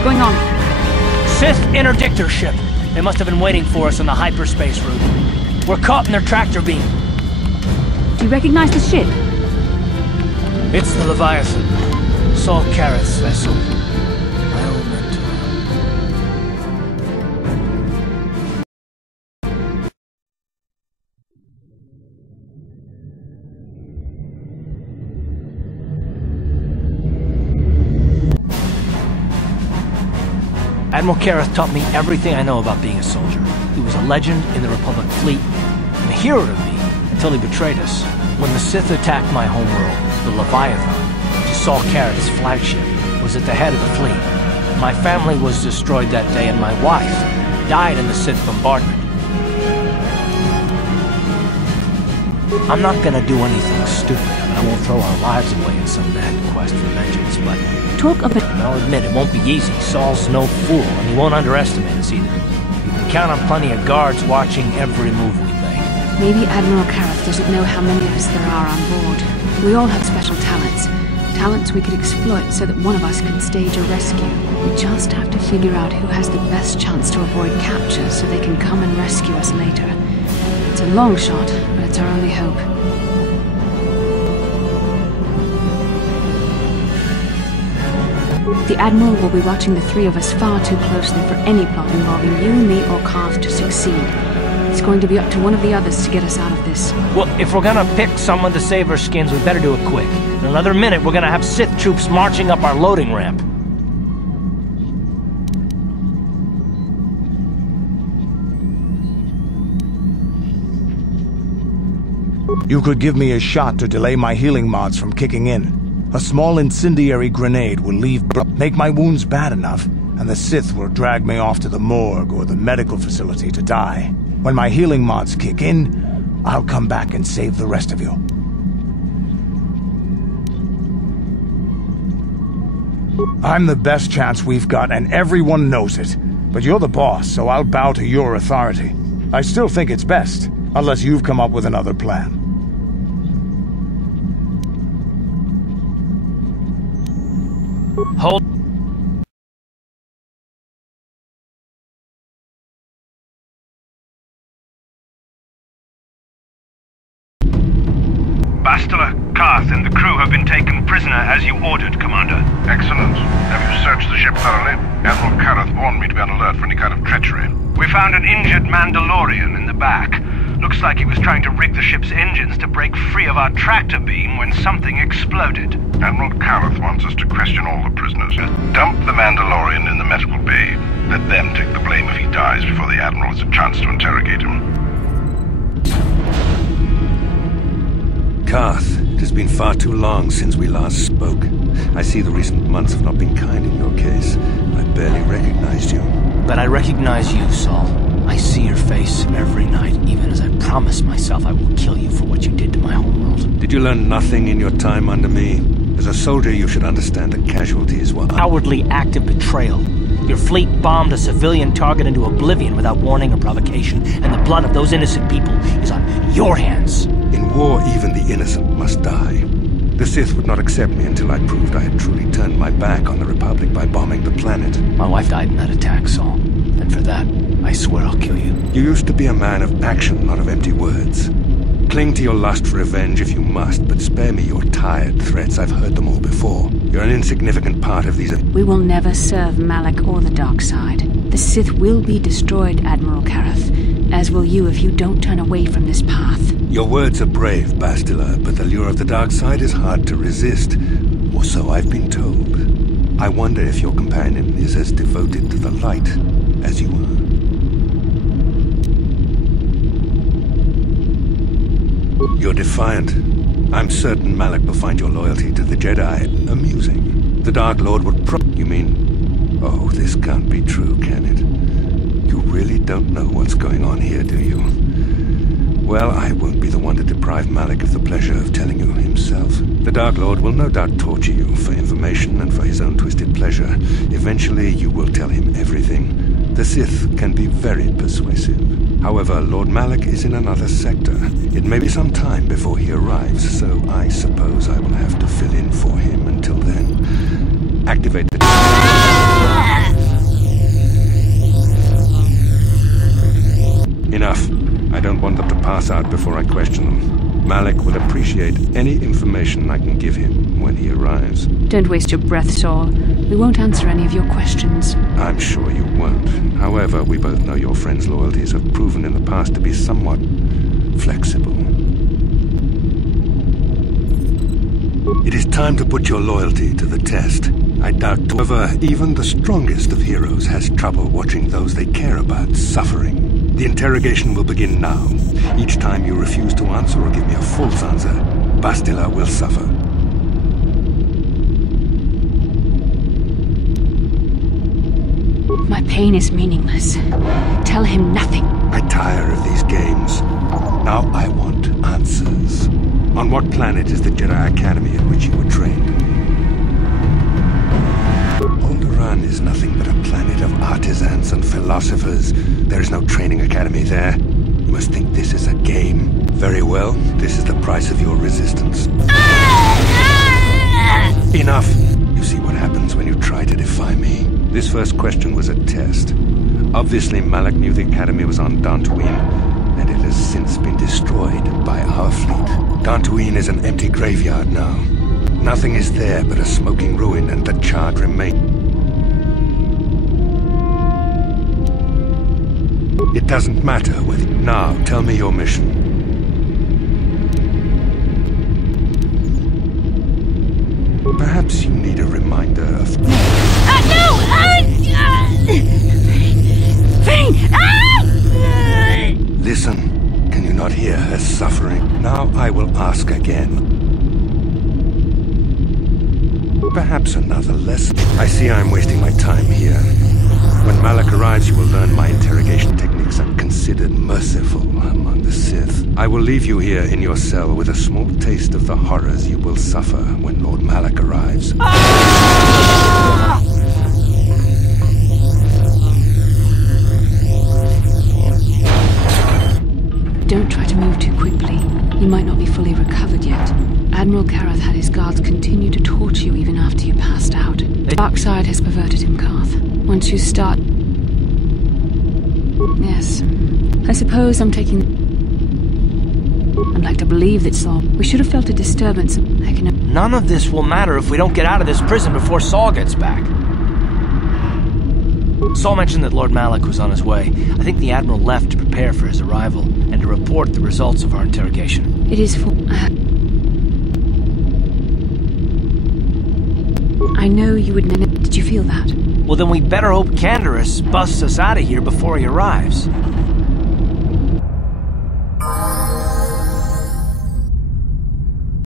What's going on? Sith interdictor ship. They must have been waiting for us on the hyperspace route. We're caught in their tractor beam. Do you recognize the ship? It's the Leviathan. Saul Karath's vessel. My old mentor. Admiral Karath taught me everything I know about being a soldier. He was a legend in the Republic fleet, and a hero to me until he betrayed us. When the Sith attacked my homeworld, the Leviathan, which is Saul Karath's flagship, was at the head of the fleet. My family was destroyed that day, and my wife died in the Sith bombardment. I'm not gonna do anything stupid, and I won't throw our lives away in some mad quest for vengeance, but... Talk of it. I'll admit, it won't be easy. Saul's no fool, and he won't underestimate us either. You can count on plenty of guards watching every move we make. Maybe Admiral Karath doesn't know how many of us there are on board. We all have special talents. Talents we could exploit so that one of us could stage a rescue. We just have to figure out who has the best chance to avoid capture so they can come and rescue us later. It's a long shot, but it's our only hope. The Admiral will be watching the three of us far too closely for any plot involving you, me, or Carth to succeed. It's going to be up to one of the others to get us out of this. Well, if we're gonna pick someone to save our skins, we better do it quick. In another minute, we're gonna have Sith troops marching up our loading ramp. You could give me a shot to delay my healing mods from kicking in. A small incendiary grenade will make my wounds bad enough, and the Sith will drag me off to the morgue or the medical facility to die. When my healing mods kick in, I'll come back and save the rest of you. I'm the best chance we've got, and everyone knows it. But you're the boss, so I'll bow to your authority. I still think it's best, unless you've come up with another plan. Hold. Bastila, Carth, and the crew have been taken prisoner as you ordered, Commander. Excellent. Have you searched the ship thoroughly? Admiral Karath warned me to be on alert for any kind of treachery. We found an injured Mandalorian in the back. Looks like he was trying to rig the ship's engines to break free of our tractor beam when something exploded. Admiral Karath wants us to question all the prisoners. Dump the Mandalorian in the medical bay. Let them take the blame if he dies before the Admiral has a chance to interrogate him. Carth, it has been far too long since we last spoke. I see the recent months have not been kind in your case. I barely recognized you. But I recognize you, Saul. I see your face every night, even as I promise myself I will kill you for what you did to my homeworld. Did you learn nothing in your time under me? As a soldier, you should understand that casualty is what... Cowardly act of betrayal. Your fleet bombed a civilian target into oblivion without warning or provocation, and the blood of those innocent people is on your hands. In war, even the innocent must die. The Sith would not accept me until I proved I had truly turned my back on the Republic by bombing the planet. My wife died in that attack, Saul. And for that, I swear I'll kill you. You used to be a man of action, not of empty words. Cling to your lust for revenge if you must, but spare me your tired threats. I've heard them all before. You're an insignificant part of these... We will never serve Malak or the dark side. The Sith will be destroyed, Admiral Karath, as will you if you don't turn away from this path. Your words are brave, Bastila, but the lure of the dark side is hard to resist. Or so I've been told. I wonder if your companion is as devoted to the light as you are. You're defiant. I'm certain Malak will find your loyalty to the Jedi amusing. The Dark Lord would You mean... Oh, this can't be true, can it? You really don't know what's going on here, do you? Well, I won't be the one to deprive Malak of the pleasure of telling you himself. The Dark Lord will no doubt torture you for information and for his own twisted pleasure. Eventually, you will tell him everything. The Sith can be very persuasive. However, Lord Malak is in another sector. It may be some time before he arrives, so I suppose I will have to fill in for him until then. Activate the... Enough. I don't want them to pass out before I question them. Malik will appreciate any information I can give him when he arrives. Don't waste your breath, Saul. We won't answer any of your questions. I'm sure you won't. However, we both know your friend's loyalties have proven in the past to be somewhat flexible. It is time to put your loyalty to the test. I doubt, however, even the strongest of heroes has trouble watching those they care about suffering. The interrogation will begin now. Each time you refuse to answer or give me a false answer, Bastila will suffer. My pain is meaningless. Tell him nothing. I tire of these games. Now I want answers. On what planet is the Jedi Academy in which you were trained? Alderaan is nothing but a planet of artisans and philosophers. There is no training academy there. You must think this is a game. Very well, this is the price of your resistance. Enough! You see what happens when you try to defy me. This first question was a test. Obviously, Malik knew the Academy was on Dantooine, and it has since been destroyed by our fleet. Dantooine is an empty graveyard now. Nothing is there but a smoking ruin and the charred remains. It doesn't matter whether... Now, tell me your mission. Perhaps you need a reminder of... No! Listen, can you not hear her suffering? Now I will ask again. Perhaps another lesson. I see I'm wasting my time here. When Malik arrives, you will learn my interrogation techniques are considered merciful among the Sith. I will leave you here in your cell with a small taste of the horrors you will suffer when Lord Malik arrives. Don't try to move too quickly. You might not be fully recovered yet. Admiral Karath had his guards continue to torture you even after you passed out. The dark side has perverted him, Karth. Once you start... Yes. I suppose I'm taking... I'd like to believe that Saul... We should have felt a disturbance. I can... None of this will matter if we don't get out of this prison before Saul gets back. Saul mentioned that Lord Malik was on his way. I think the Admiral left to prepare for his arrival and to report the results of our interrogation. It is for... I know you would... Did you feel that? Well, then we better hope Canderous busts us out of here before he arrives.